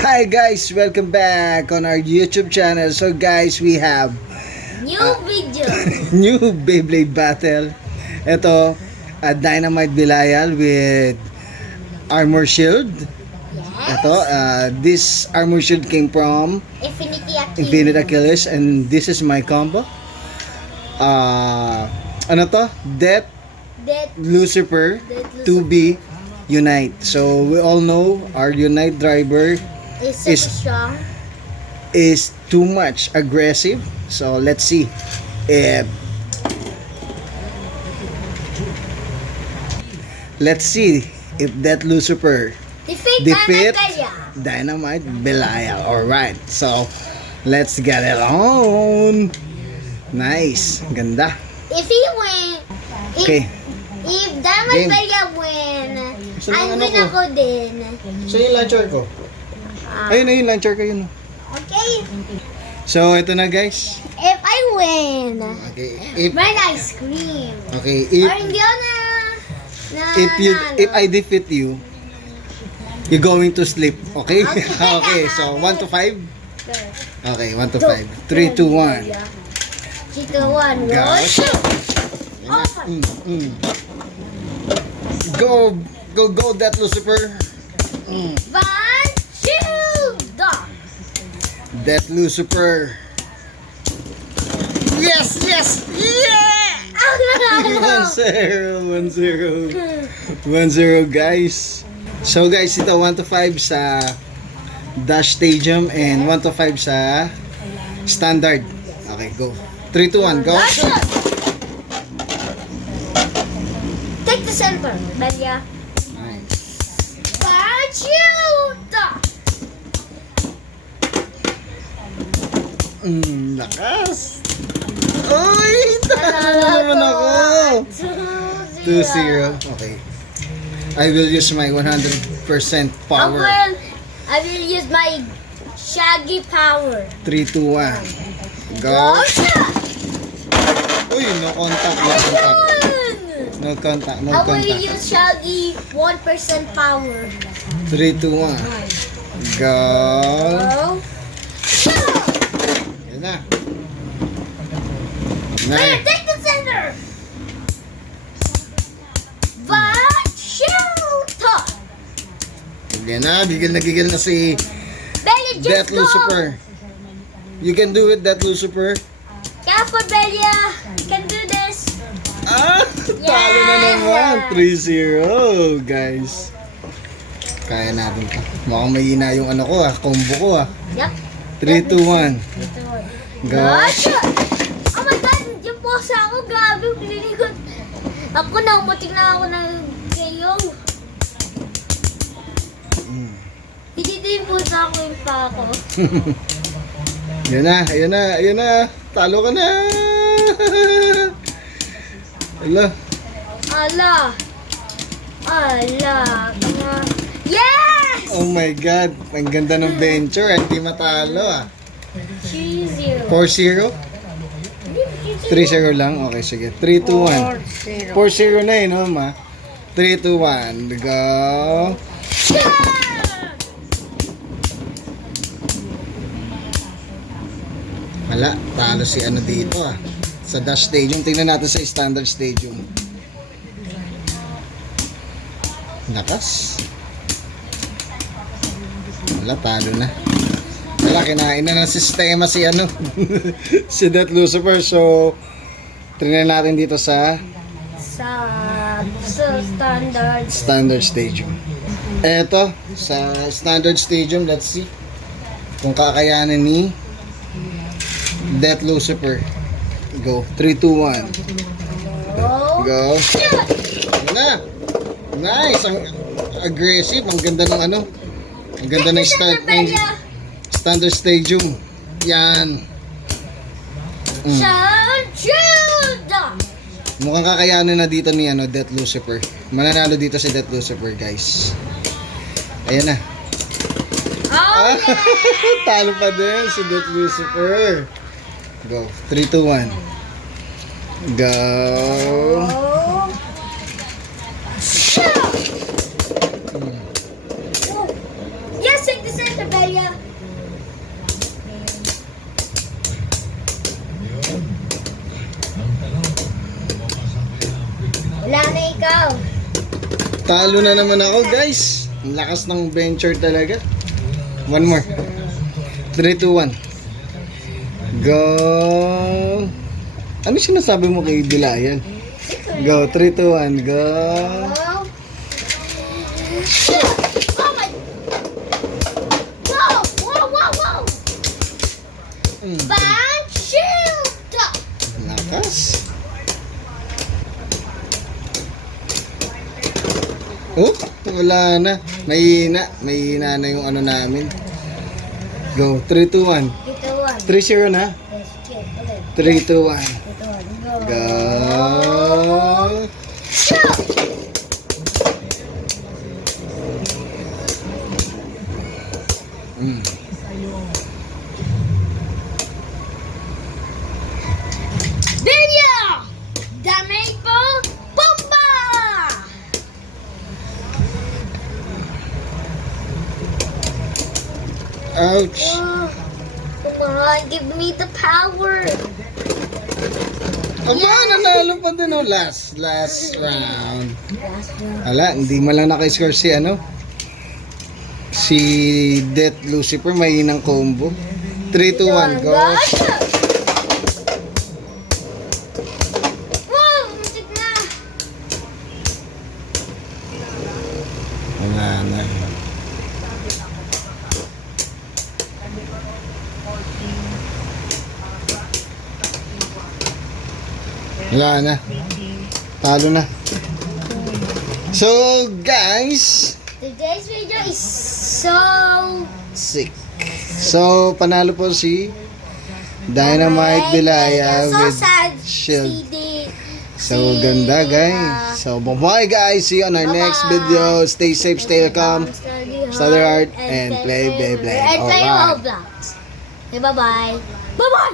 Hi guys, welcome back on our YouTube channel. So guys, we have New video. new Beyblade battle. Ito, Dynamite Belial with Armor Shield. Yes. Ito, this Armor Shield came from Infinite Achilles, and this is my combo. Ano to? Death Lucifer Death 2B Unite. So we all know our Unite driver is super strong. is too much aggressive. So let's see if that Lucifer defeat Dynamite Belial. Alright, so let's get it on. Nice, ganda. If he win, Okay, if Dynamite Game. Belial win, Saan I ang win ano ko? ako din. so yung launcher ko. Ayun na yung launcher ko yun. Okay. So ito na guys. If I win, Okay, if when ice cream. okay, Or hindi ako if I defeat you, you're going to sleep. Okay? Okay. Okay, so 1 to 5. Sure. Okay, 1 to 5. 3, 2, 1. 3, 2, 1. Go. Go. Shoot. Go, that Lucifer. One, two, go. That Lucifer. Yes! Yeah! 1-0, 1-0 guys. So guys, ito 1 to 5 sa Dash Stadium and 1 to 5 sa Standard. Okay, go. 3, 2, 1, go. Take the center, Belia. Nice. One, two, go. Lakas. Uy, talo naman ako. 2-0. Okay. I will use my 100% power. I will use my shaggy power. 3, 2, 1. Go. Uy, no contact. No contact. I will use shaggy 1% power. 3, 2, 1. Go. Go. Yan na. There, take the center. One, shoot. Yan na. Gigil na si Belia, That just go. Lucifer. You can do it, That Lucifer. Careful, Belia. You can do this. Talo na naman. 3-0, guys. Kaya natin to. Mukhang mahina yung ano ko combo ko Yep. 3, 2, 1. Go. Gotcha! Oh my God! Yung posa ako, grabe, pinilikot. Ako na, umutik na ako ng gayong. Hindi din yung posa ako yung pa ako. Ayun na. Talo ka na. Ala. Yes! Oh my God. Ang ganda ng venture. Hindi matalo 3-0. 4-0? 3-0 lang? Okay, sige. 3, 2, 1. 4-0 na yun, ma. 3, 2, 1. Go. Wala, talo si ano dito sa Dash Stadium. Tingnan natin sa Standard Stadium. Nakas. Wala, talo na. Wala, kinain na ng sistema si ano si That Lucifer. So tingnan natin dito sa Standard Stadium. Eto, sa Standard Stadium, let's see kung kakayanin ni That Lucifer. Go. 3, 2, 1. Go. Ano na? Nice. Ang aggressive. Ang ganda ng ano. Ang ganda ng start ng Standard Stadium. Yan. Mukhang kakayanin na dito ni That Lucifer. Mananalo dito si That Lucifer, guys. Ayan na. Oh, yeah! Talo pa din si That Lucifer. Go. 3, 2, 1. Go. Yes, take the center back. Delia. Wala na ikaw. Talo na naman ako, guys. Ang lakas ng venture talaga. One more. 3, 2, 1. Go. Ano sinasabi mo kay Bilayan? Go, 3, 2, 1. Go. Oh. Oh my. Wow! Wow! Wow! Wow! Bang! Shield! Lakas. Oh, wala na. Mahina. Mahina na yung ano namin. Go, 3, 2, 1. Ito one. 3-0 na. Yes, okay. Okay. 3, 2, 1. Ito one. Go. Go. Shield! Mm. Delia! Damay po! Bomba! Ouch. Oh, come on, give me the power. Aba, nanalo pa din oh. Last round. Last round. Ala, hindi man lang naka-score si ano. Si Death Lucifer, mahinang combo. 3, 2, 1, go. Wow, musik na. Wala na. Wala na. Talo na. So, guys, Today's video is so sick. So, panalo po si Dynamite Bilaya so with sad. shield. So, Si- ganda guys. So, bye-bye guys. See you on our next Bye-bye. video. Stay safe, stay calm. Study hard and play Beyblade. And play Alright. Roblox. Okay, bye-bye. Bye-bye.